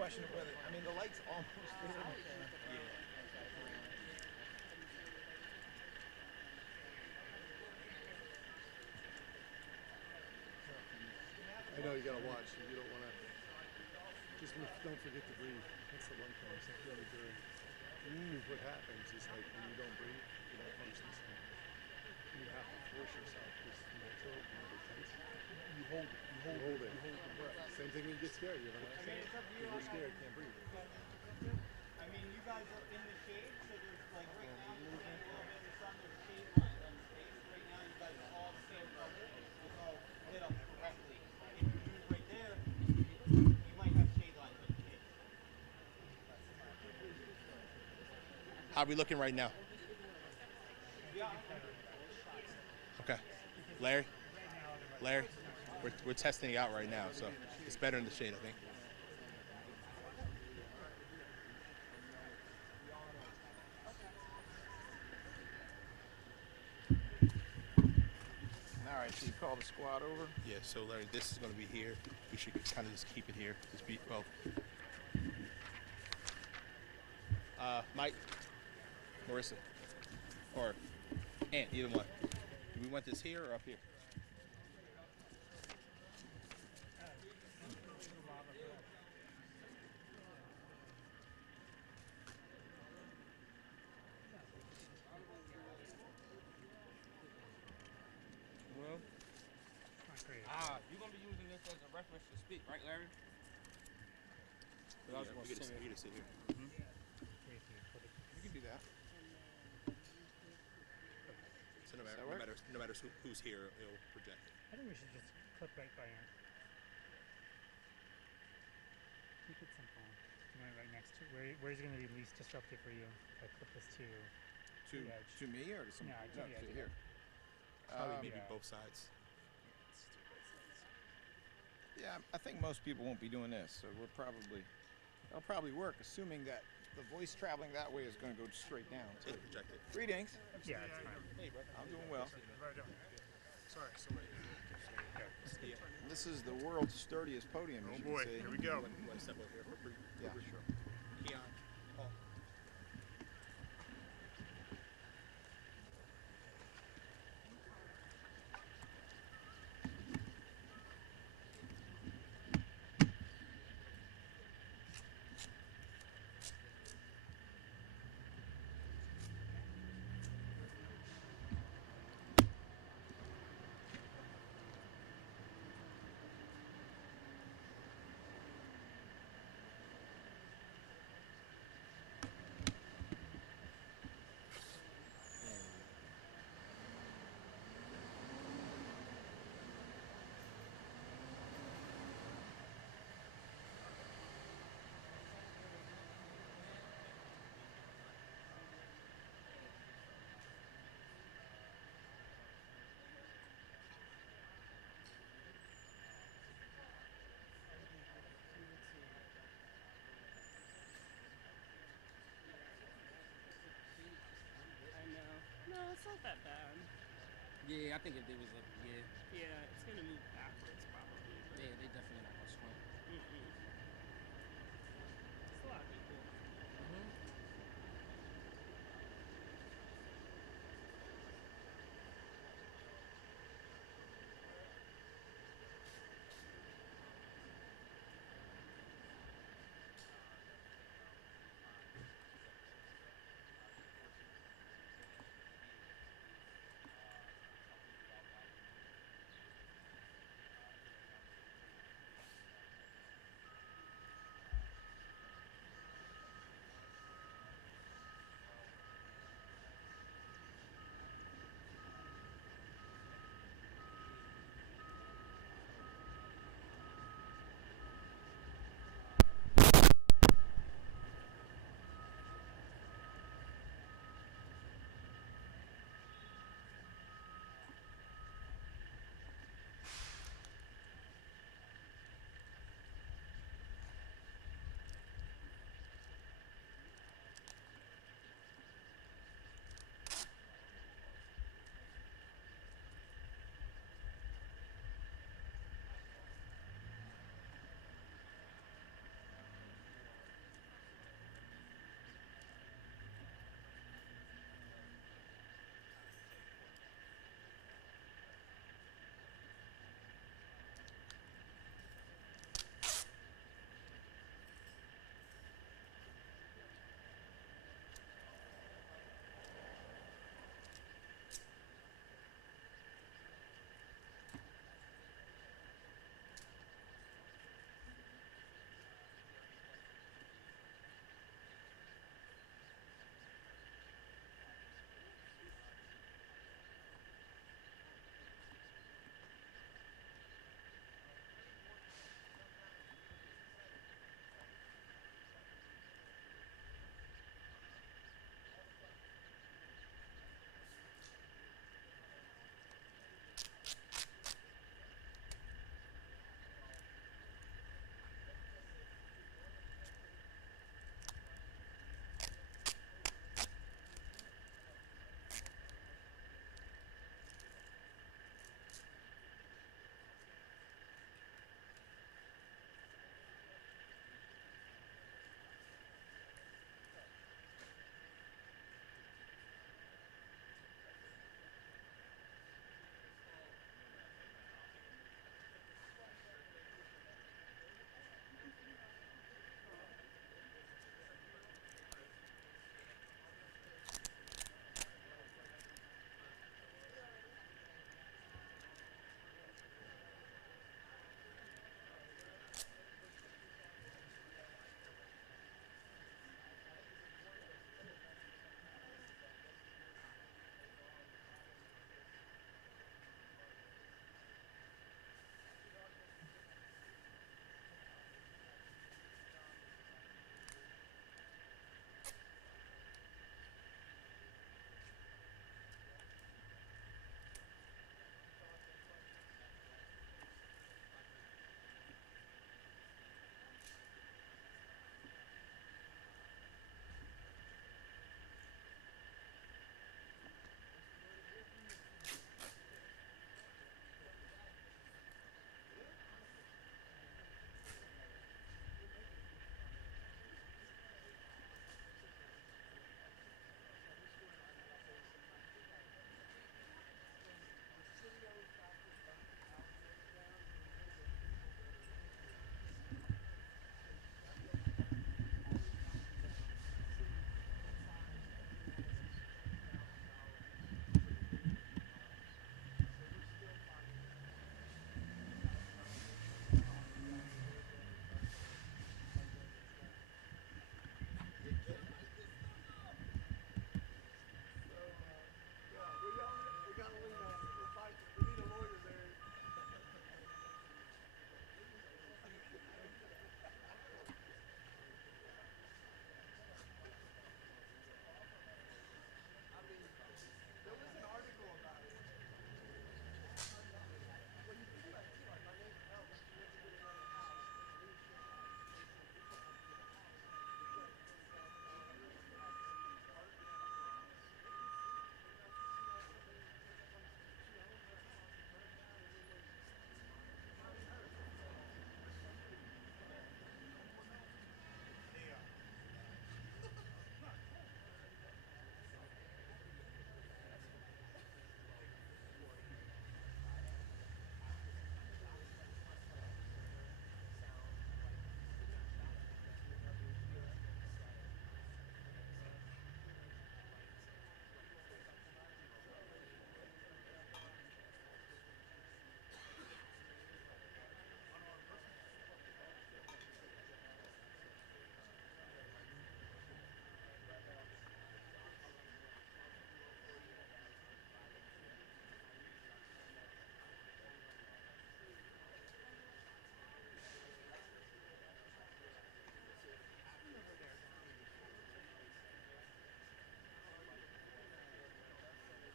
question of whether, I mean, the light's almost there. I know you gotta watch. You don't want to. Just don't forget to breathe. That's the one thing. It's really good. Because what happens is like when you don't breathe, you don't function. You have to force yourself because your throat and everything. You hold it. You hold it. You hold the breath. Same thing when you get scared. You ever notice that? When you're scared, can't breathe. I mean, you guys are in the shade, so there's like right now you're standing a little bit in the sun. There's shade lines on the space. Right now, you guys are all the same color. It's all lit up correctly. If you move right there, you might have shade lines on your face. How are we looking right now? Yeah. Okay. Larry? Larry? We're testing it out right now, so it's better in the shade, I think. All right, so you call the squad over? Yeah, so Larry, this is going to be here. We should kind of just keep it here. Just be, well. Mike, Marissa, or Ant, either one. Do we want this here or up here? Well, you're gonna be using this as a reference to speak, right, Larry? Yeah, we get to sit here. you can do that. So no matter who's here, it'll project. I think we should just clip right by Ant. Keep it simple. You want it right next to where's it going to be least disruptive for you? If I clip this to the edge. To me or to some? No, to the edge. Here. Probably maybe both sides. Yeah, I think most people won't be doing this, so it'll probably work, assuming that the voice traveling that way is going to go straight down. It's projected. Greetings. Yeah, it's fine. Hey, bro. I'm doing well. Sorry, somebody. This is the world's sturdiest podium. Oh boy, here we go. You want to step over here for Yeah. sure. Keon, Paul. I know. No, it's not that bad. Yeah, I think if they was like, yeah, Yeah, it's gonna move backwards probably. But they definitely not gonna swing. It's a lot of people.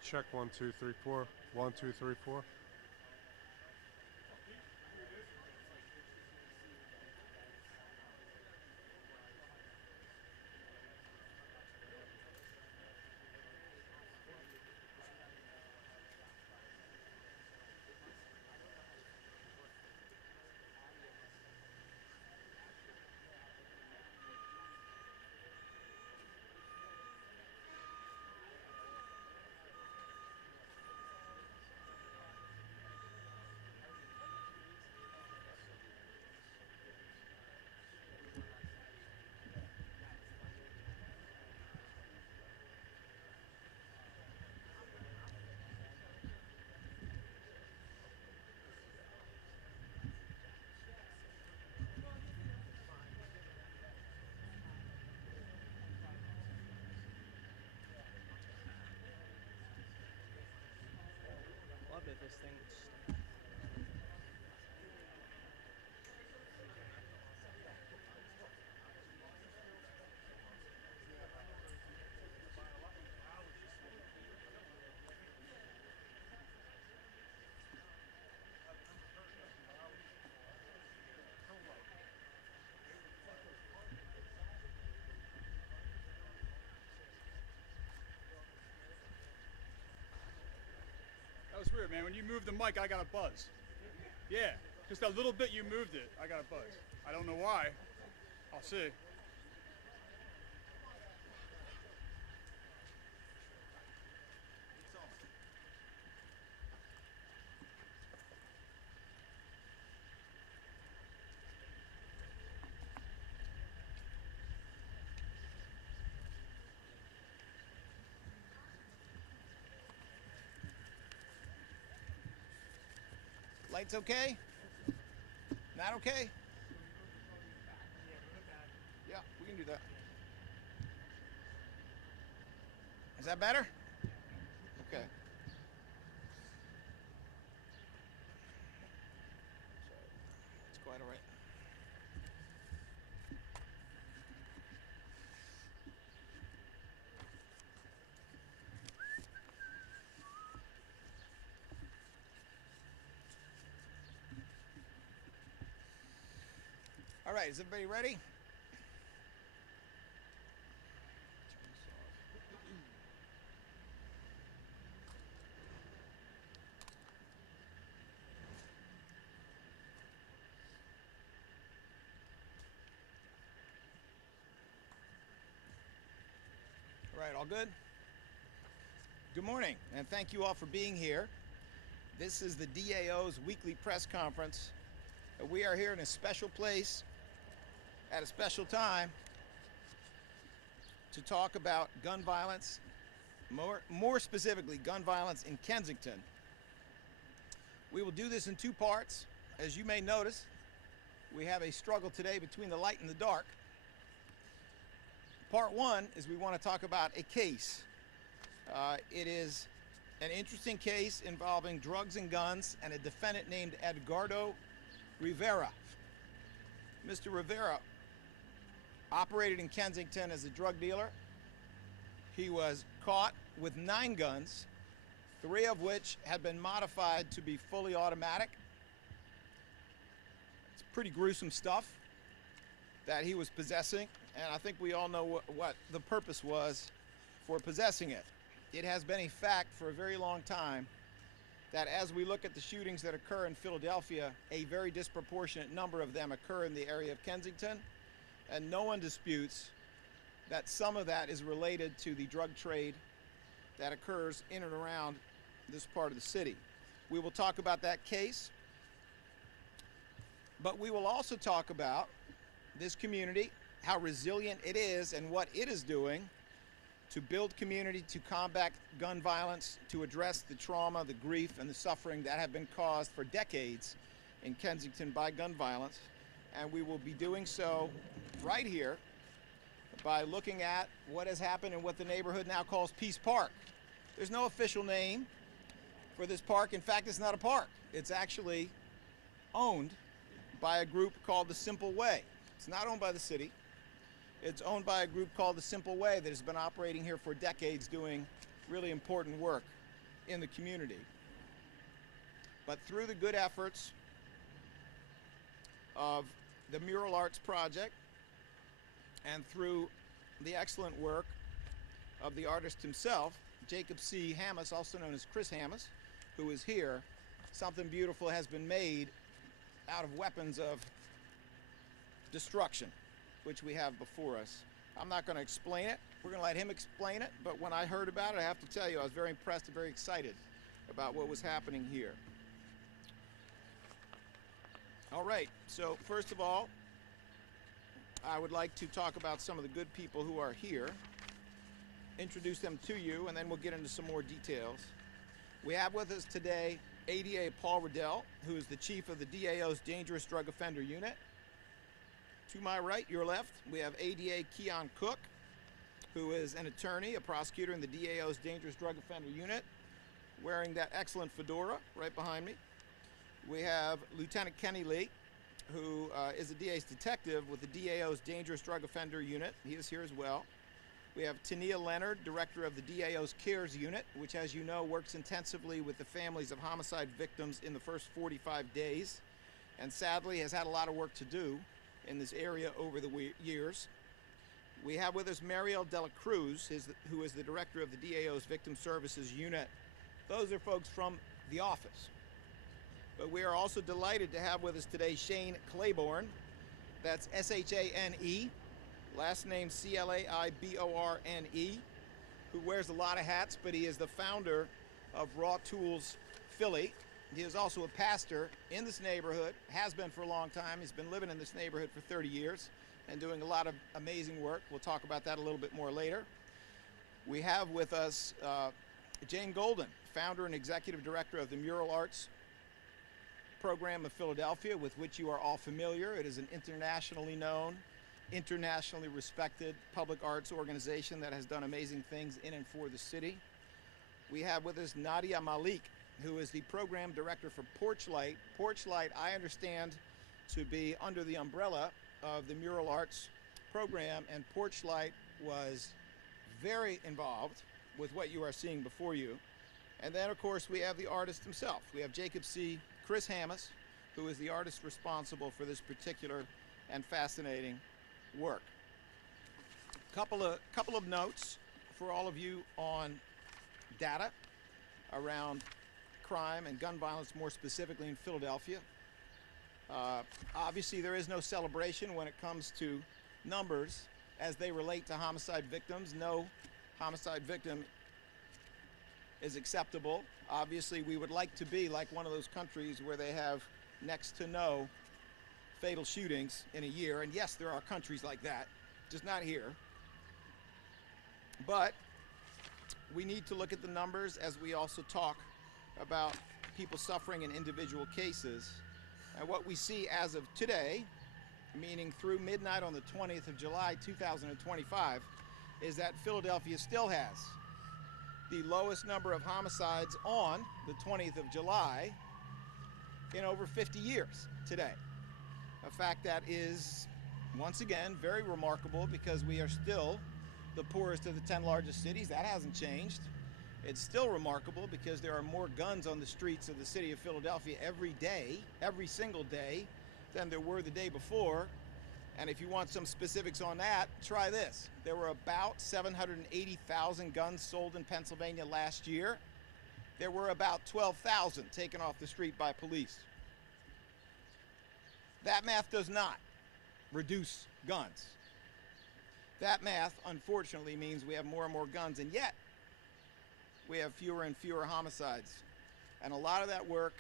Check 1 2 3 4. 1 2 3 4. Love it, this thing. That was weird, man. When you moved the mic, I got a buzz. Yeah, just a little bit you moved it, I got a buzz. I don't know why. I'll see. Lights okay? Not okay? Yeah, we can do that. Is that better? Okay. It's quite all right. All right, is everybody ready? All right, all good? Good morning, and thank you all for being here. This is the DAO's weekly press conference. We are here in a special place at a special time to talk about gun violence, more specifically gun violence in Kensington. We will do this in two parts. As you may notice, we have a struggle today between the light and the dark. Part one is we want to talk about a case. It is an interesting case involving drugs and guns and a defendant named Edgardo Rivera. Mr. Rivera operated in Kensington as a drug dealer. He was caught with 9 guns, 3 of which had been modified to be fully automatic. It's pretty gruesome stuff that he was possessing, and I think we all know what the purpose was for possessing it. It has been a fact for a very long time that as we look at the shootings that occur in Philadelphia, a very disproportionate number of them occur in the area of Kensington, and no one disputes that some of that is related to the drug trade that occurs in and around this part of the city. We will talk about that case, but we will also talk about this community, how resilient it is, and what it is doing to build community, to combat gun violence, to address the trauma, the grief, and the suffering that have been caused for decades in Kensington by gun violence. And we will be doing so right here by looking at what has happened in what the neighborhood now calls Peace Park. There's no official name for this park. In fact, it's not a park. It's actually owned by a group called the Simple Way. It's not owned by the city. It's owned by a group called the Simple Way that has been operating here for decades doing really important work. in the community. But through the good efforts of the Mural Arts Project and through the excellent work of the artist himself, Jacob C. Hammes, also known as Chris Hammes, who is here, something beautiful has been made out of weapons of destruction, which we have before us. I'm not going to explain it. We're going to let him explain it, but when I heard about it, I have to tell you, I was very impressed and very excited about what was happening here. All right, so first of all, I would like to talk about some of the good people who are here, introduce them to you, and then we'll get into some more details. We have with us today ADA Paul Riddell, who is the chief of the DAO's Dangerous Drug Offender Unit. To my right, your left, we have ADA Keon Cook, who is an attorney, a prosecutor in the DAO's Dangerous Drug Offender Unit, wearing that excellent fedora right behind me. We have Lieutenant Kenny Lee, who is a DA's detective with the DAO's Dangerous Drug Offender Unit. He is here as well. We have Tania Leonard, director of the DAO's CARES Unit, which, as you know, works intensively with the families of homicide victims in the first 45 days, and sadly has had a lot of work to do in this area over the years. We have with us Mariel Dela Cruz, who is the director of the DAO's Victim Services Unit. Those are folks from the office. But we are also delighted to have with us today Shane Claiborne. That's S-H-A-N-E, last name C-L-A-I-B-O-R-N-E, who wears a lot of hats, but he is the founder of Raw Tools Philly. He is also a pastor in this neighborhood, has been for a long time. He's been living in this neighborhood for 30 years and doing a lot of amazing work. We'll talk about that a little bit more later. We have with us Jane Golden, founder and executive director of the Mural Arts Program of Philadelphia, with which you are all familiar. It is an internationally known, internationally respected public arts organization that has done amazing things in and for the city. We have with us Nadia Malik, who is the program director for Porchlight. Porchlight, I understand, to be under the umbrella of the Mural Arts Program, and Porchlight was very involved with what you are seeing before you. And then, of course, we have the artist himself. We have Jacob C. Chris Hammes, who is the artist responsible for this particular and fascinating work. Couple of notes for all of you on data around crime and gun violence, more specifically in Philadelphia. Obviously, there is no celebration when it comes to numbers as they relate to homicide victims. No homicide victim is acceptable. Obviously, we would like to be like one of those countries where they have next to no fatal shootings in a year. And yes, there are countries like that, just not here. But we need to look at the numbers as we also talk about people suffering in individual cases. And what we see as of today, meaning through midnight on the 20th of July 2025, is that Philadelphia still has the lowest number of homicides on the 20th of July in over 50 years today. A fact that is, once again, very remarkable because we are still the poorest of the 10 largest cities. That hasn't changed. It's still remarkable because there are more guns on the streets of the city of Philadelphia every day, every single day, than there were the day before. And if you want some specifics on that, try this. There were about 780,000 guns sold in Pennsylvania last year. There were about 12,000 taken off the street by police. That math does not reduce guns. That math, unfortunately, means we have more and more guns, and yet we have fewer and fewer homicides. And a lot of that work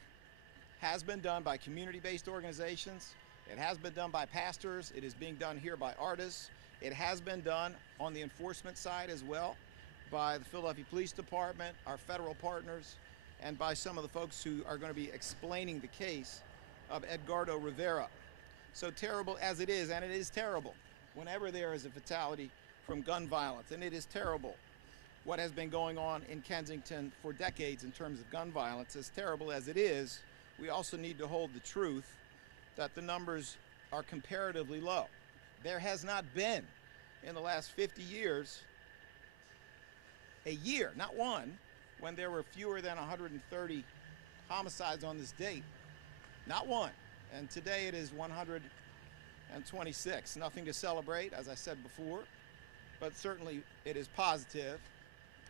has been done by community-based organizations. It has been done by pastors. It is being done here by artists. It has been done on the enforcement side as well by the Philadelphia Police Department, our federal partners, and by some of the folks who are going to be explaining the case of Edgardo Rivera. So terrible as it is, and it is terrible whenever there is a fatality from gun violence, and it is terrible what has been going on in Kensington for decades in terms of gun violence. As terrible as it is, we also need to hold the truth that the numbers are comparatively low. There has not been, in the last 50 years, a year, not one, when there were fewer than 130 homicides on this date. Not one. And today it is 126. Nothing to celebrate, as I said before, but certainly it is positive.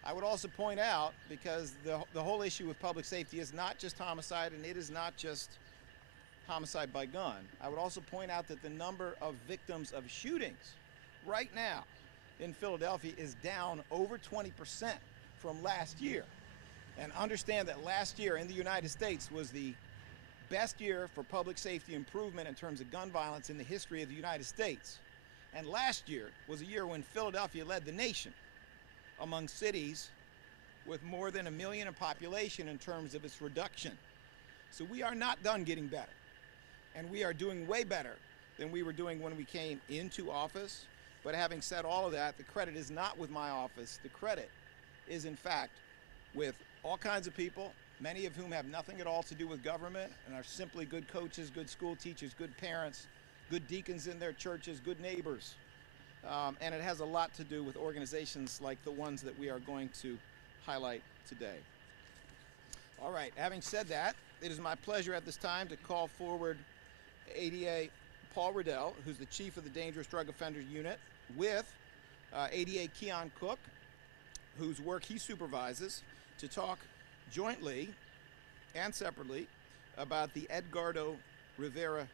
I would also point out, because the whole issue with public safety is not just homicide, and it is not just homicide by gun. I would also point out that the number of victims of shootings right now in Philadelphia is down over 20% from last year. And understand that last year in the United States was the best year for public safety improvement in terms of gun violence in the history of the United States. And last year was a year when Philadelphia led the nation among cities with more than 1 million in population in terms of its reduction. So we are not done getting better. And we are doing way better than we were doing when we came into office. But having said all of that, the credit is not with my office. The credit is, in fact, with all kinds of people, many of whom have nothing at all to do with government and are simply good coaches, good school teachers, good parents, good deacons in their churches, good neighbors. And it has a lot to do with organizations like the ones that we are going to highlight today. All right, having said that, it is my pleasure at this time to call forward ADA Paul Riddell, who's the chief of the Dangerous Drug Offenders Unit, with ADA Keon Cook, whose work he supervises, to talk jointly and separately about the Edgardo Rivera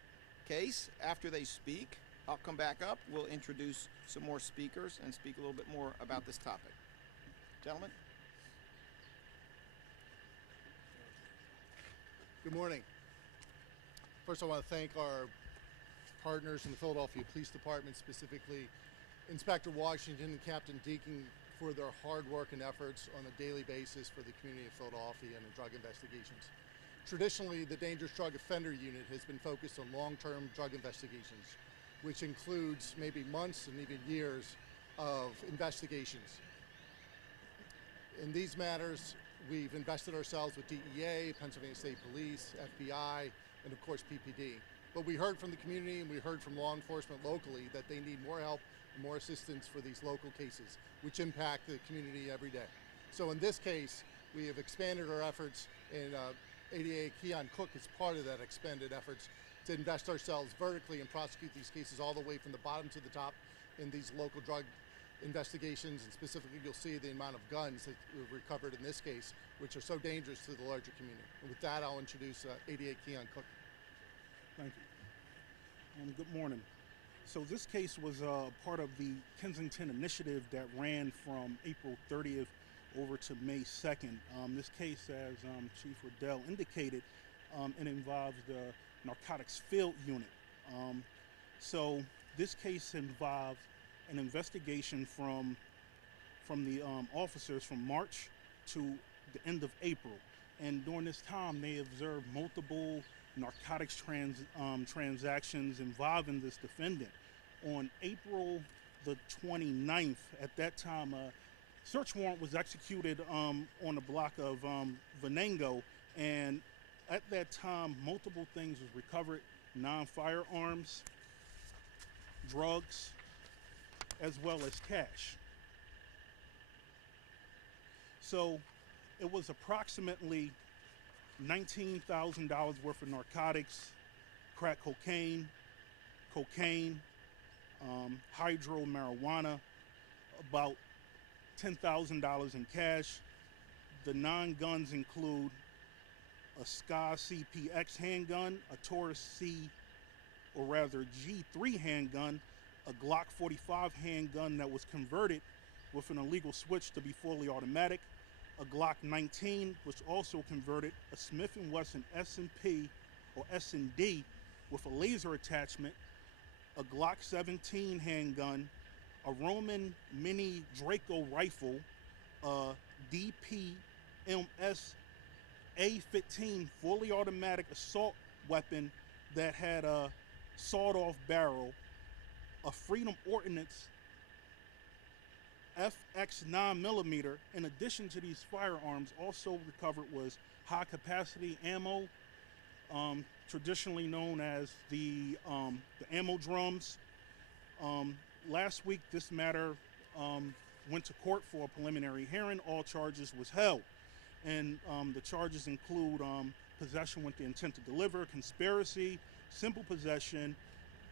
case. After they speak, I'll come back up, we'll introduce some more speakers and speak a little bit more about this topic. Gentlemen? Good morning. First, I want to thank our partners in the Philadelphia Police Department, specifically Inspector Washington and Captain Deacon, for their hard work and efforts on a daily basis for the community of Philadelphia and in drug investigations. Traditionally, the Dangerous Drug Offender Unit has been focused on long-term drug investigations, which includes maybe months and even years of investigations. In these matters, we've invested ourselves with DEA, Pennsylvania State Police, FBI, and of course PPD. But we heard from the community and we heard from law enforcement locally that they need more help and more assistance for these local cases, which impact the community every day. So in this case, we have expanded our efforts, and ADA Keon Cook is part of that expanded efforts to invest ourselves vertically and prosecute these cases all the way from the bottom to the top in these local drug investigations, and specifically you'll see the amount of guns that we've recovered in this case, which are so dangerous to the larger community. And with that, I'll introduce ADA Keon Cook. Thank you. Good morning. So this case was part of the Kensington Initiative that ran from April 30th over to May 2nd. This case, as Chief Riddell indicated, it involves the Narcotics Field Unit. So this case involved an investigation from the officers from March to the end of April. And during this time, they observed multiple narcotics transactions involving this defendant. On April the 29th, at that time, a search warrant was executed on the block of Venango, and at that time, multiple things was recovered: 9 firearms, drugs, as well as cash. So it was approximately $19,000 worth of narcotics, crack cocaine, hydro marijuana, about $10,000 in cash. The 9 guns include a SCA CPX handgun, a Taurus G3 handgun, a Glock 45 handgun that was converted with an illegal switch to be fully automatic, a Glock 19, which also converted, a Smith & Wesson S&P or S&D with a laser attachment, a Glock 17 handgun, a Roman Mini Draco rifle, a DPMS A-15 fully automatic assault weapon that had a sawed-off barrel, a Freedom Ordnance FX 9mm. In addition to these firearms, also recovered was high-capacity ammo, traditionally known as the ammo drums. Last week, this matter went to court for a preliminary hearing. All charges was held. And the charges include possession with the intent to deliver, conspiracy, simple possession,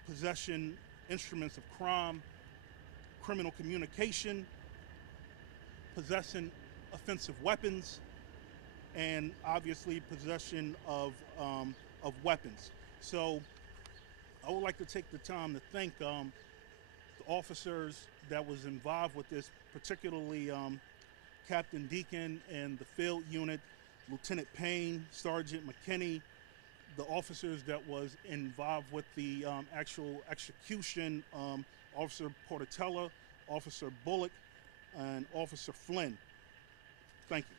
possession instruments of crime, criminal communication, possessing offensive weapons, and obviously possession of weapons. So I would like to take the time to thank the officers that was involved with this, particularly Captain Deacon and the field unit, Lieutenant Payne, Sergeant McKinney, the officers that was involved with the actual execution, Officer Portella, Officer Bullock, and Officer Flynn. Thank you.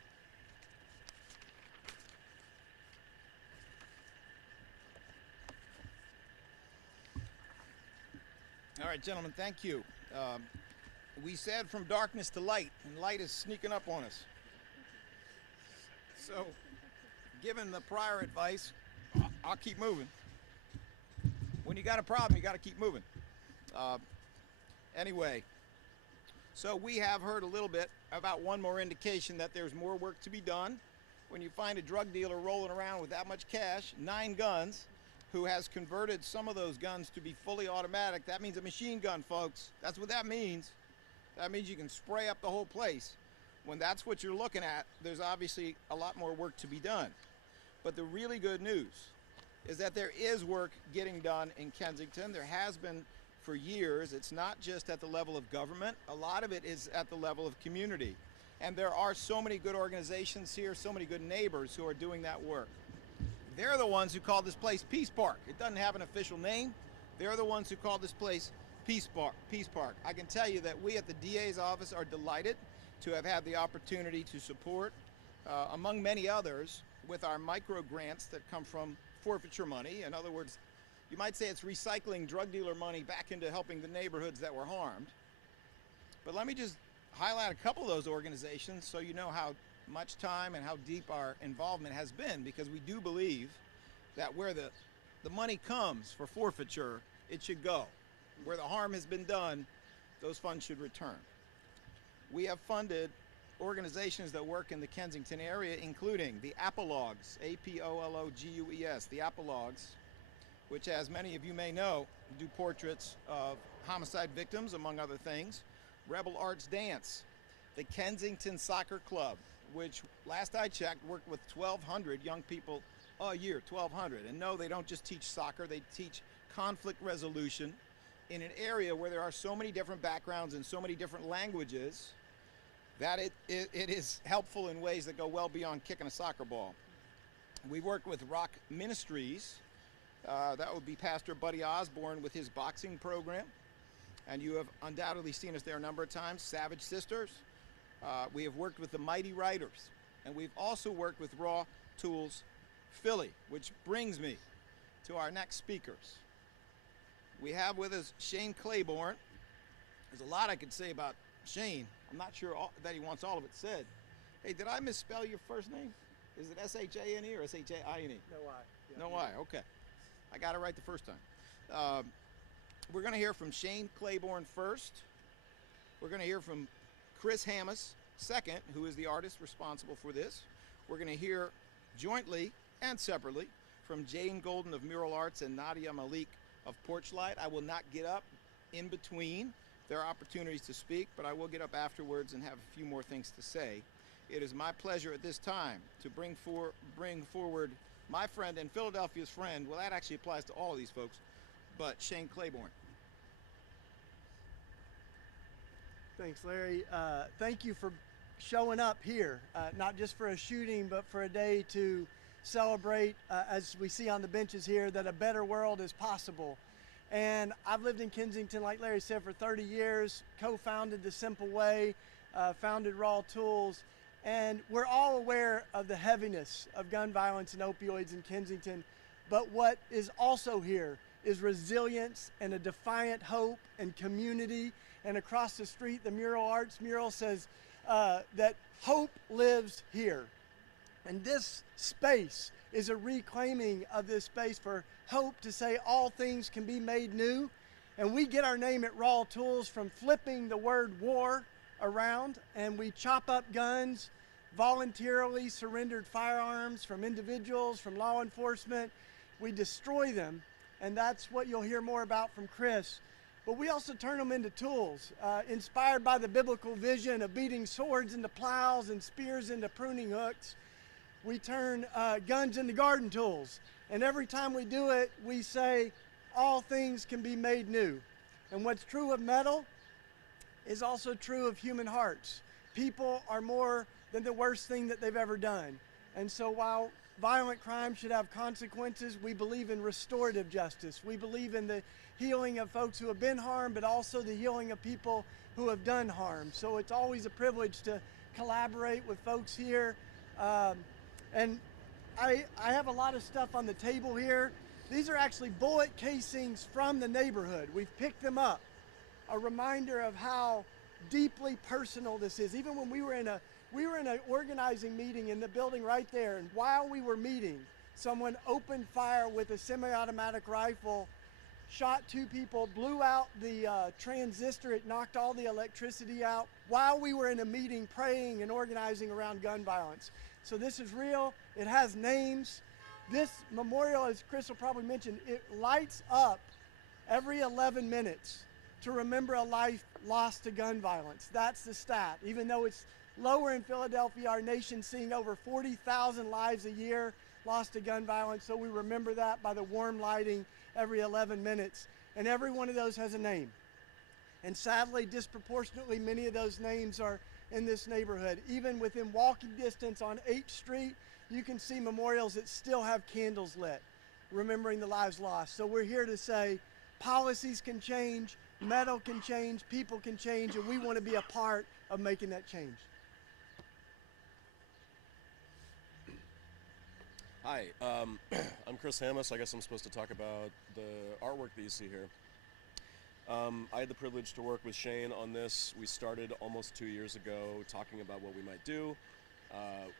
All right, gentlemen, thank you. We said from darkness to light, and light is sneaking up on us. So, given the prior advice, I'll keep moving. When you got a problem, you got to keep moving. Anyway, so we have heard a little bit about one more indication that there's more work to be done. When you find a drug dealer rolling around with that much cash, 9 guns, who has converted some of those guns to be fully automatic, that means a machine gun, folks. That's what that means. That means you can spray up the whole place. When that's what you're looking at, there's obviously a lot more work to be done. But the really good news is that there is work getting done in Kensington. There has been for years. It's not just at the level of government. A lot of it is at the level of community. And there are so many good organizations here, so many good neighbors who are doing that work. They're the ones who call this place Peace Park. It doesn't have an official name. They're the ones who call this place Peace Park. I can tell you that we at the DA's office are delighted to have had the opportunity to support, among many others, with our micro grants that come from forfeiture money. In other words, you might say it's recycling drug dealer money back into helping the neighborhoods that were harmed. But let me just highlight a couple of those organizations so you know how much time and how deep our involvement has been, because we do believe that where the money comes for forfeiture, it should go. Where the harm has been done, those funds should return. We have funded organizations that work in the Kensington area, including the Apologues, A-P-O-L-O-G-U-E-S, the Apologues, which, as many of you may know, do portraits of homicide victims, among other things. Rebel Arts Dance, the Kensington Soccer Club, which last I checked worked with 1,200 young people a year, 1,200. And no, they don't just teach soccer, they teach conflict resolution in an area where there are so many different backgrounds and so many different languages that it is helpful in ways that go well beyond kicking a soccer ball. We work with Rock Ministries. That would be Pastor Buddy Osborne with his boxing program. And you have undoubtedly seen us there a number of times. Savage Sisters. We have worked with the Mighty Riders. And we've also worked with Raw Tools Philly, which brings me to our next speakers. We have with us Shane Claiborne. There's a lot I could say about Shane. I'm not sure that he wants all of it said. Hey, did I misspell your first name? Is it S-H-A-N-E or S-H-A-I-N-E? No I. Yeah. No I, okay. I got it right the first time. We're going to hear from Shane Claiborne first. We're going to hear from Chris Hammes second, who is the artist responsible for this. We're going to hear jointly and separately from Jane Golden of Mural Arts and Nadia Malik of Porchlight. I will not get up in between their opportunities to speak, but I will get up afterwards and have a few more things to say. It is my pleasure at this time to bring forward my friend and Philadelphia's friend. Well, that actually applies to all of these folks, but Shane Claiborne. Thanks, Larry. Thank you for showing up here, not just for a shooting, but for a day to celebrate, as we see on the benches here, that a better world is possible. And I've lived in Kensington, like Larry said, for 30 years, co-founded The Simple Way, founded Raw Tools, and we're all aware of the heaviness of gun violence and opioids in Kensington. But what is also here is resilience and a defiant hope and community. And across the street, the Mural Arts mural says that hope lives here. And this space is a reclaiming of this space for hope to say all things can be made new. And we get our name at Raw Tools from flipping the word war around, and we chop up guns voluntarily surrendered firearms from individuals, from law enforcement. We destroy them, and that's what you'll hear more about from Chris. But we also turn them into tools, inspired by the biblical vision of beating swords into plows and spears into pruning hooks. We turn guns into garden tools. And every time we do it, we say, all things can be made new. And what's true of metal is also true of human hearts. People are more than the worst thing that they've ever done. And so while violent crime should have consequences, we believe in restorative justice. We believe in the healing of folks who have been harmed, but also the healing of people who have done harm. So it's always a privilege to collaborate with folks here. And I have a lot of stuff on the table here. These are actually bullet casings from the neighborhood. We've picked them up. A reminder of how deeply personal this is. Even when we were in an organizing meeting in the building right there, and while we were meeting, someone opened fire with a semi-automatic rifle, shot 2 people, blew out the transistor. It knocked all the electricity out while we were in a meeting praying and organizing around gun violence. So this is real. It has names. This memorial, as Chris will probably mention, it lights up every 11 minutes to remember a life lost to gun violence. That's the stat. Even though it's lower in Philadelphia, our nation's seeing over 40,000 lives a year lost to gun violence. So we remember that by the warm lighting every 11 minutes. And every one of those has a name. And sadly, disproportionately, many of those names are in this neighborhood. Even within walking distance on 8th Street, you can see memorials that still have candles lit, remembering the lives lost. So we're here to say policies can change, metal can change, people can change, and we want to be a part of making that change. Hi, I'm Chris Hammes. I guess I'm supposed to talk about the artwork that you see here. I had the privilege to work with Shane on this. We started almost 2 years ago talking about what we might do.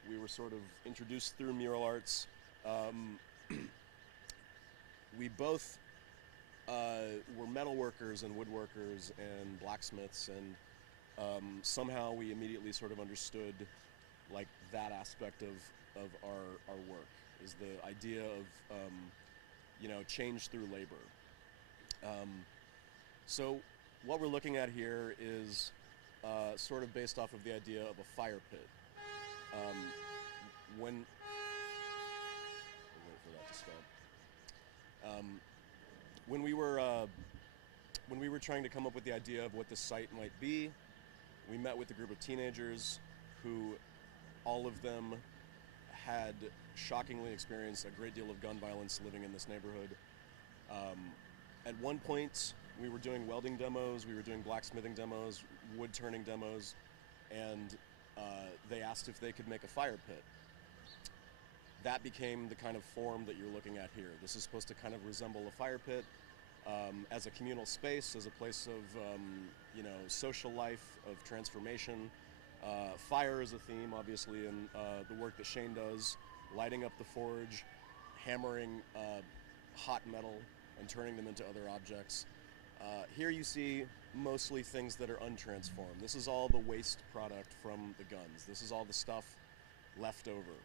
We were sort of introduced through mural arts. We both were metal workers and woodworkers and blacksmiths, and somehow we immediately sort of understood like that aspect of our work, is the idea of change through labor. So what we're looking at here is sort of based off of the idea of a fire pit. When I'll wait for that to stop. When we were trying to come up with the idea of what the site might be, we met with a group of teenagers who, all of them, had shockingly experienced a great deal of gun violence living in this neighborhood. At one point, we were doing welding demos, we were doing blacksmithing demos, wood turning demos, and they asked if they could make a fire pit. That became the kind of form that you're looking at here. This is supposed to kind of resemble a fire pit as a communal space, as a place of social life, of transformation. Fire is a theme, obviously, in the work that Shane does, lighting up the forge, hammering hot metal and turning them into other objects. Here you see mostly things that are untransformed. This is all the waste product from the guns. This is all the stuff left over.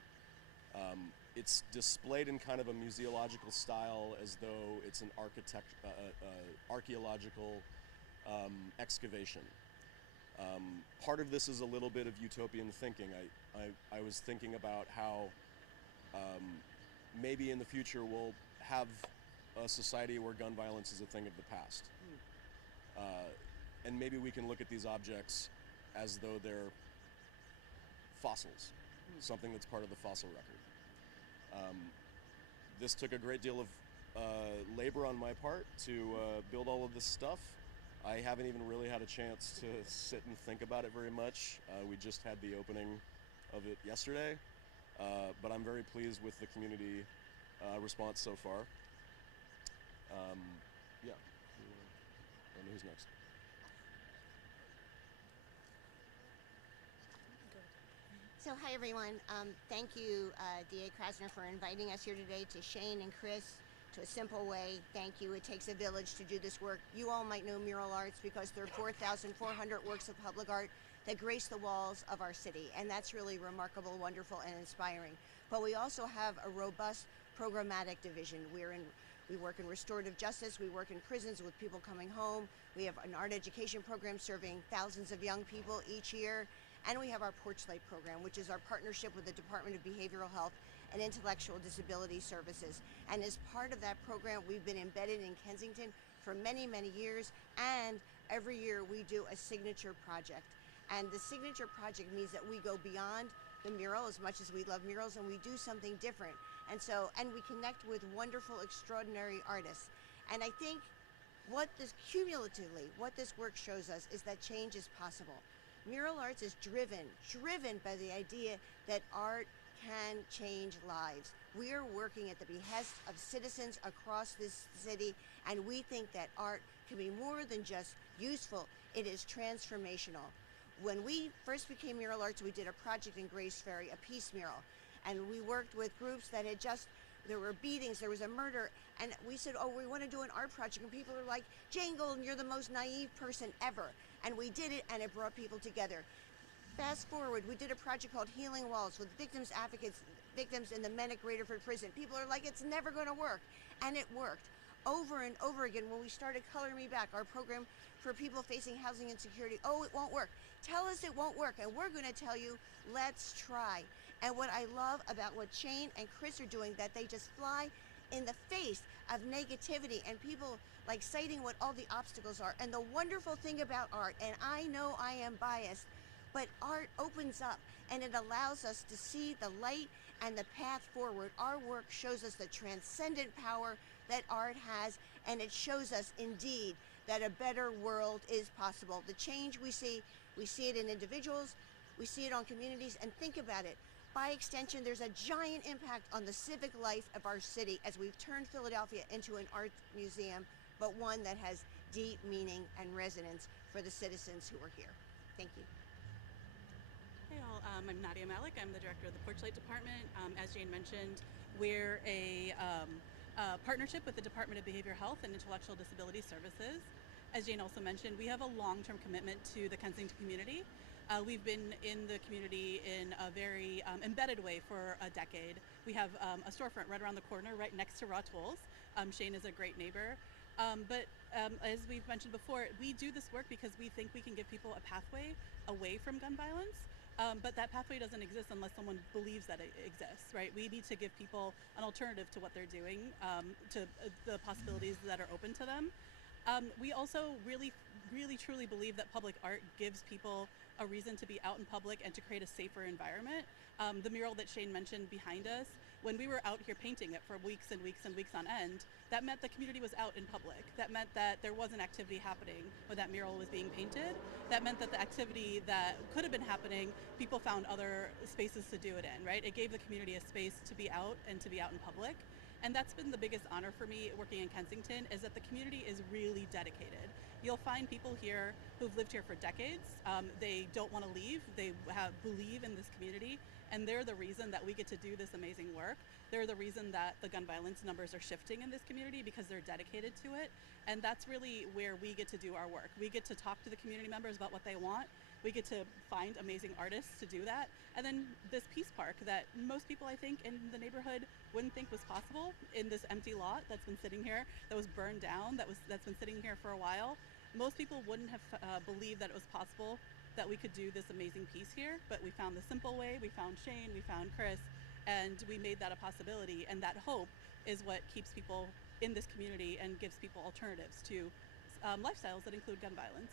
It's displayed in kind of a museological style, as though it's an archaeological excavation. Part of this is a little bit of utopian thinking. I was thinking about how maybe in the future we'll have a society where gun violence is a thing of the past. And maybe we can look at these objects as though they're fossils, something that's part of the fossil record. This took a great deal of labor on my part to build all of this stuff. I haven't even really had a chance to sit and think about it very much. We just had the opening of it yesterday, but I'm very pleased with the community response so far. Yeah. And who's next? So hi everyone. Thank you, D.A. Krasner, for inviting us here today, to Shane and Chris, to a simple way. Thank you. It takes a village to do this work. You all might know mural arts because there are 4,400 works of public art that grace the walls of our city, and that's really remarkable, wonderful, and inspiring. But we also have a robust programmatic division. We work in restorative justice, we work in prisons with people coming home, we have an art education program serving thousands of young people each year, and we have our Porch Light program, which is our partnership with the Department of Behavioral Health and Intellectual Disability Services. And as part of that program, we've been embedded in Kensington for many, many years, and every year we do a signature project. And the signature project means that we go beyond the mural as much as we love murals, and we do something different. And we connect with wonderful, extraordinary artists. And I think what this work shows us is that change is possible. Mural arts is driven by the idea that art can change lives. We are working at the behest of citizens across this city, and we think that art can be more than just useful, it is transformational. When we first became Mural Arts, we did a project in Grace Ferry, a peace mural. And we worked with groups that there were beatings, there was a murder, and we said, oh, we want to do an art project. And people were like, Jane Golden, you're the most naive person ever. And we did it, and it brought people together. Fast forward, we did a project called Healing Walls with victims advocates, victims in the men at Graterford Prison. People are like, it's never going to work. And it worked. Over and over again, when we started Color Me Back, our program for people facing housing insecurity, oh, it won't work. Tell us it won't work, and we're going to tell you, let's try. And what I love about what Shane and Chris are doing, that they just fly in the face of negativity and people like citing what all the obstacles are. And the wonderful thing about art, and I know I am biased, but art opens up and it allows us to see the light and the path forward. Our work shows us the transcendent power that art has, and it shows us indeed that a better world is possible. The change we see it in individuals, we see it on communities, and think about it. By extension, there's a giant impact on the civic life of our city as we've turned Philadelphia into an art museum, but one that has deep meaning and resonance for the citizens who are here. Thank you. Hey all, I'm Nadia Malik. I'm the director of the Porch Light Department. As Jane mentioned, we're a partnership with the Department of Behavioral Health and Intellectual Disability Services. As Jane also mentioned, we have a long-term commitment to the Kensington community. We've been in the community in a very embedded way for a decade. We have a storefront right around the corner, right next to Raw Tools. Shane is a great neighbor. But as we've mentioned before, we do this work because we think we can give people a pathway away from gun violence. But that pathway doesn't exist unless someone believes that it exists, right? We need to give people an alternative to what they're doing, to the possibilities that are open to them. We also really truly believe that public art gives people a reason to be out in public and to create a safer environment. The mural that Shane mentioned behind us, when we were out here painting it for weeks and weeks and weeks on end, that meant the community was out in public. That meant that there was an activity happening when that mural was being painted. That meant that the activity that could have been happening, people found other spaces to do it in, right? It gave the community a space to be out and to be out in public. And that's been the biggest honor for me working in Kensington, is that the community is really dedicated. You'll find people here who've lived here for decades. They don't want to leave. They believe in this community, and they're the reason that we get to do this amazing work. They're the reason that the gun violence numbers are shifting in this community, because they're dedicated to it. And that's really where we get to do our work. We get to talk to the community members about what they want. We get to find amazing artists to do that. And then this Peace Park that most people, I think, in the neighborhood wouldn't think was possible, in this empty lot that's been sitting here, that was burned down, that's been sitting here for a while. Most people wouldn't have believed that it was possible that we could do this amazing piece here, but we found the simple way, we found Shane, we found Chris, and we made that a possibility. And that hope is what keeps people in this community and gives people alternatives to lifestyles that include gun violence.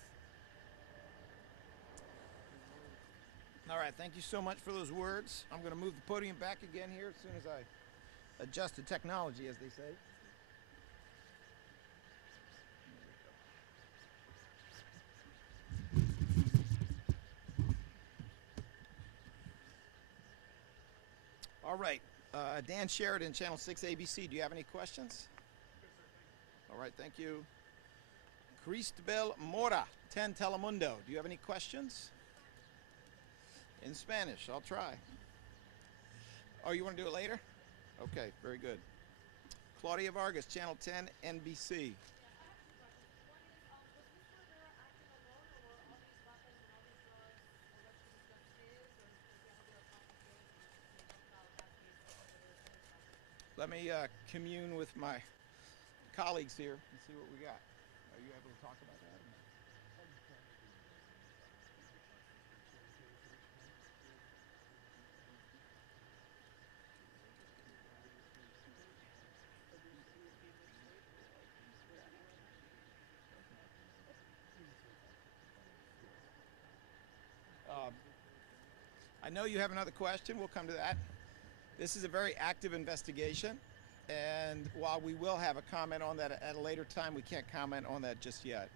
All right, thank you so much for those words. I'm going to move the podium back again here as soon as I adjust the technology, as they say. All right, Dan Sheridan, Channel 6 ABC. Do you have any questions? All right, thank you. Cristobal Mora, 10 Telemundo. Do you have any questions? In Spanish, I'll try. Oh, you want to do it later? Okay, very good. Claudia Vargas, Channel 10, NBC. Let me commune with my colleagues here and see what we got. Are you able to talk about that? I know you have another question. We'll come to that. This is a very active investigation, and while we will have a comment on that at a later time, we can't comment on that just yet.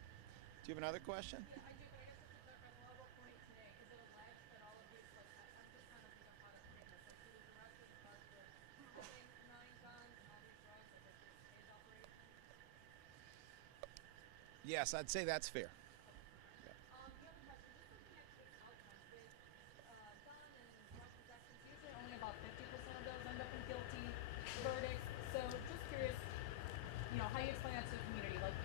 Do you have another question? Yeah, I do, but I guess just to clarify, the level point today, is it alleged that all of these, like, I'm just trying to think of how to frame this. Like, he was arrested and charged with having 9 guns and all these drugs, like it's his operation? Yes, I'd say that's fair. The other question, just looking at case outcomes with gun and drug possessions, usually only about 50% of those end up in guilty verdicts. So just curious, you know, how you explain that to the community. Like,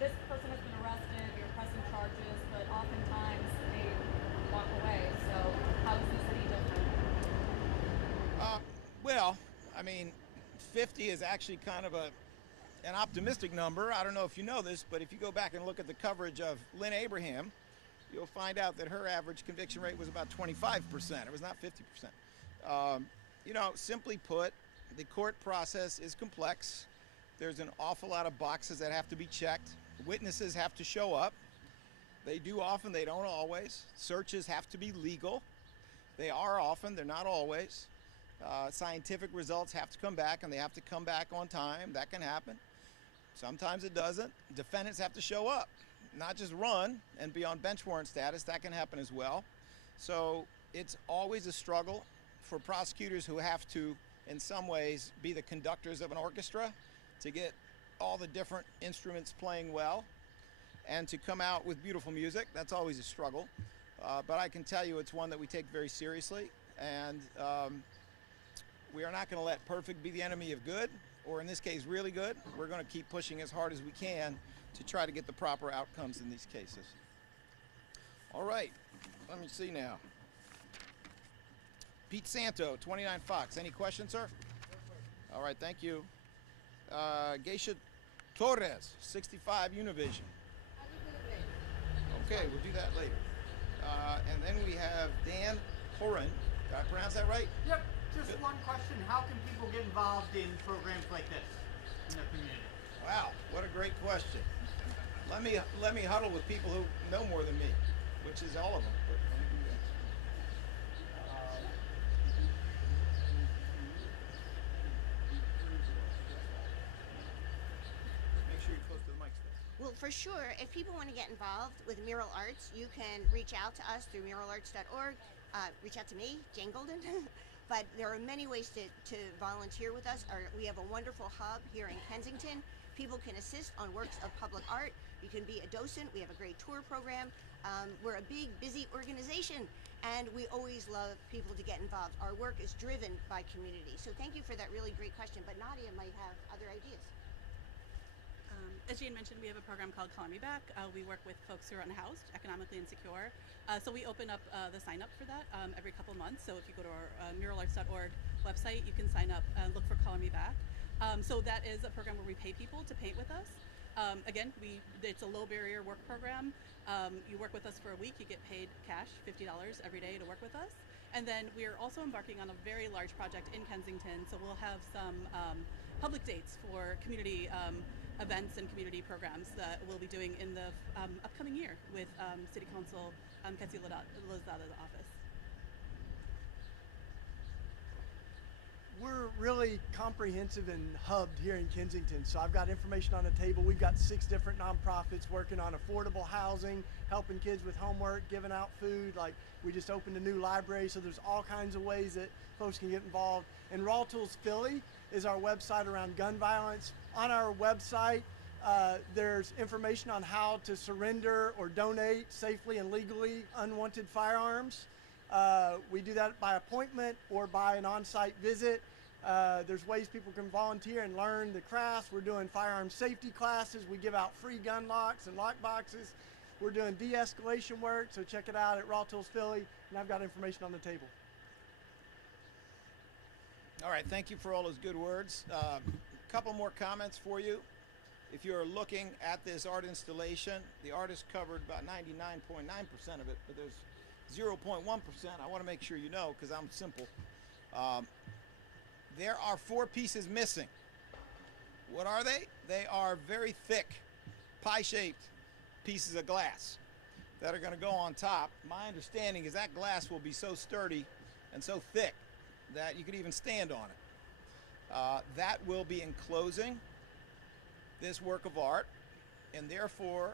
this person has been arrested, you're pressing charges, but oftentimes they walk away. So how is the city different? Well, I mean, 50 is actually kind of an optimistic number. I don't know if you know this, but if you go back and look at the coverage of Lynn Abraham, you'll find out that her average conviction rate was about 25%. It was not 50%. You know, simply put, the court process is complex. There's an awful lot of boxes that have to be checked. Witnesses have to show up. They do often, they don't always. Searches have to be legal. They are often, they're not always. Scientific results have to come back, and they have to come back on time. That can happen. Sometimes it doesn't. Defendants have to show up, not just run and be on bench warrant status. That can happen as well. So it's always a struggle for prosecutors who have to, in some ways, be the conductors of an orchestra to get all the different instruments playing well and to come out with beautiful music. That's always a struggle. But I can tell you it's one that we take very seriously, and we are not going to let perfect be the enemy of good, or in this case, really good. We're going to keep pushing as hard as we can to try to get the proper outcomes in these cases. All right, let me see now. Pete Santo, 29 Fox. Any questions, sir? All right, thank you. Geisha Torres, 65 Univision. Okay, we'll do that later. And then we have Dan Horan. Did I pronounce that right? Yep. Just one question. How can people get involved in programs like this in their community? Wow, what a great question. Let me huddle with people who know more than me, which is all of them. But let me do that. Make sure you're close to the mic still. Well, for sure, if people want to get involved with mural arts, you can reach out to us through muralarts.org. Reach out to me, Jane Golden. But there are many ways to volunteer with us. We have a wonderful hub here in Kensington. People can assist on works of public art. You can be a docent. We have a great tour program. We're a big, busy organization, and we always love people to get involved. Our work is driven by community. So thank you for that really great question. But Nadia might have other ideas. As Jane mentioned, we have a program called Call Me Back. We work with folks who are unhoused, economically insecure. So we open up the sign up for that every couple months. So if you go to our muralarts.org website, you can sign up and look for Call Me Back. So that is a program where we pay people to paint with us. Again, it's a low barrier work program. You work with us for a week, you get paid cash, $50 every day to work with us. And then we're also embarking on a very large project in Kensington. So we'll have some public dates for community events and community programs that we'll be doing in the upcoming year with City Council Ketsi Lozada's office. We're really comprehensive and hubbed here in Kensington. So I've got information on the table. We've got 6 different nonprofits working on affordable housing, helping kids with homework, giving out food. Like, we just opened a new library, so there's all kinds of ways that folks can get involved. And Raw Tools Philly is our website around gun violence. On our website, there's information on how to surrender or donate safely and legally unwanted firearms. We do that by appointment or by an on-site visit. There's ways people can volunteer and learn the crafts. We're doing firearm safety classes. We give out free gun locks and lock boxes. We're doing de-escalation work, so check it out at Raw Tools Philly, and I've got information on the table. All right, thank you for all those good words. A couple more comments for you. If you're looking at this art installation, the artist covered about 99.9% of it, but there's 0.1% I want to make sure you know, because I'm simple. There are 4 pieces missing. What are they? They are very thick, pie-shaped pieces of glass that are going to go on top. My understanding is that glass will be so sturdy and so thick that you could even stand on it. That will be enclosing this work of art, and therefore,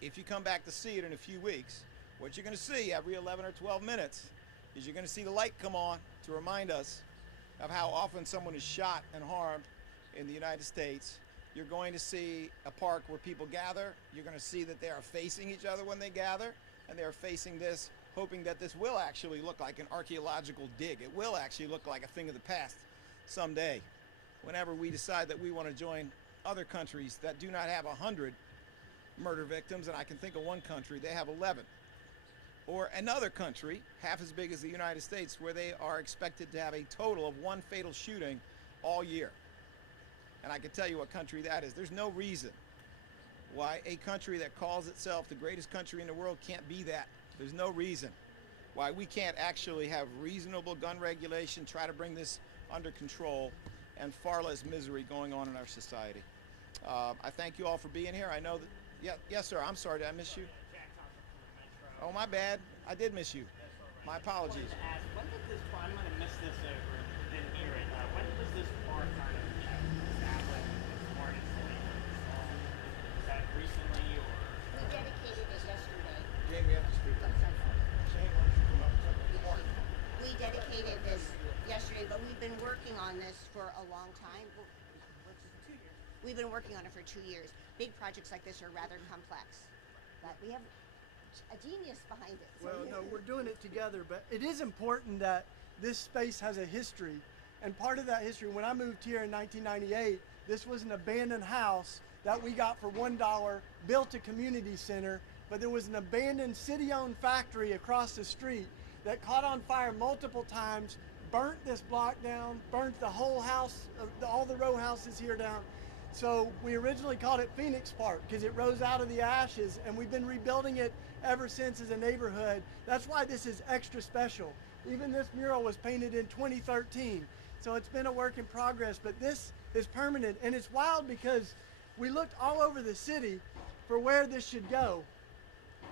if you come back to see it in a few weeks, what you're going to see every 11 or 12 minutes is you're going to see the light come on to remind us of how often someone is shot and harmed in the United States. You're going to see a park where people gather. You're going to see that they are facing each other when they gather, and they're facing this, hoping that this will actually look like an archaeological dig. It will actually look like a thing of the past someday, whenever we decide that we want to join other countries that do not have 100 murder victims, and I can think of one country, they have 11. Or another country, half as big as the United States, where they are expected to have a total of 1 fatal shooting all year. And I can tell you what country that is. There's no reason why a country that calls itself the greatest country in the world can't be that. There's no reason why we can't actually have reasonable gun regulation, try to bring this under control, and far less misery going on in our society. I thank you all for being here. I know that, yes sir, I'm sorry, did I miss you? Oh, my bad. I did miss you. My apologies. I wanted to ask, when did this, I might have missed this or didn't hear it, when was this park kind of established as art installation? Was that recently or? We dedicated it yesterday. Jamie, you have to speak. We dedicated this yesterday, but we've been working on this for a long time. We've been working on it for 2 years. Big projects like this are rather complex, but we have a genius behind it. So Well, no, we're doing it together, but it is important that this space has a history. And part of that history, when I moved here in 1998, this was an abandoned house that we got for $1, built a community center, but there was an abandoned city-owned factory across the street that caught on fire multiple times, burnt this block down, burnt the whole house, all the row houses here down. So we originally called it Phoenix Park because it rose out of the ashes, and we've been rebuilding it ever since as a neighborhood. That's why this is extra special. Even this mural was painted in 2013. So it's been a work in progress, but this is permanent. And it's wild because we looked all over the city for where this should go.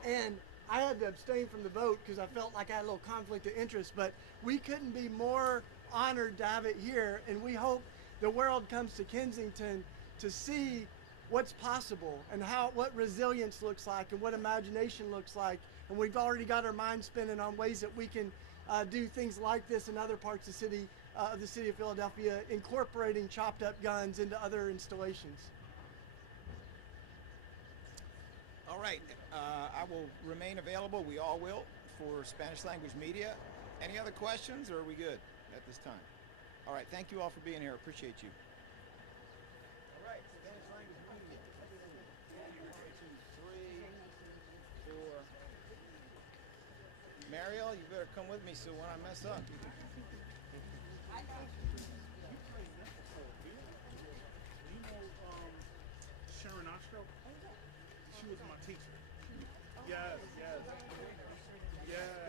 And I had to abstain from the vote because I felt like I had a little conflict of interest, but we couldn't be more honored to have it here. And we hope the world comes to Kensington to see what's possible and what resilience looks like and what imagination looks like. And we've already got our minds spinning on ways that we can do things like this in other parts of the city of Philadelphia, incorporating chopped up guns into other installations. All right, I will remain available, we all will, for Spanish language media. Any other questions, or are we good at this time? All right, thank you all for being here, appreciate you. All right, Spanish language media. 1, 2, 3, 4. Mariel, you better come with me so when I mess up, you can... Sharon Ostro? She was my teacher. Yes, yes. Yes.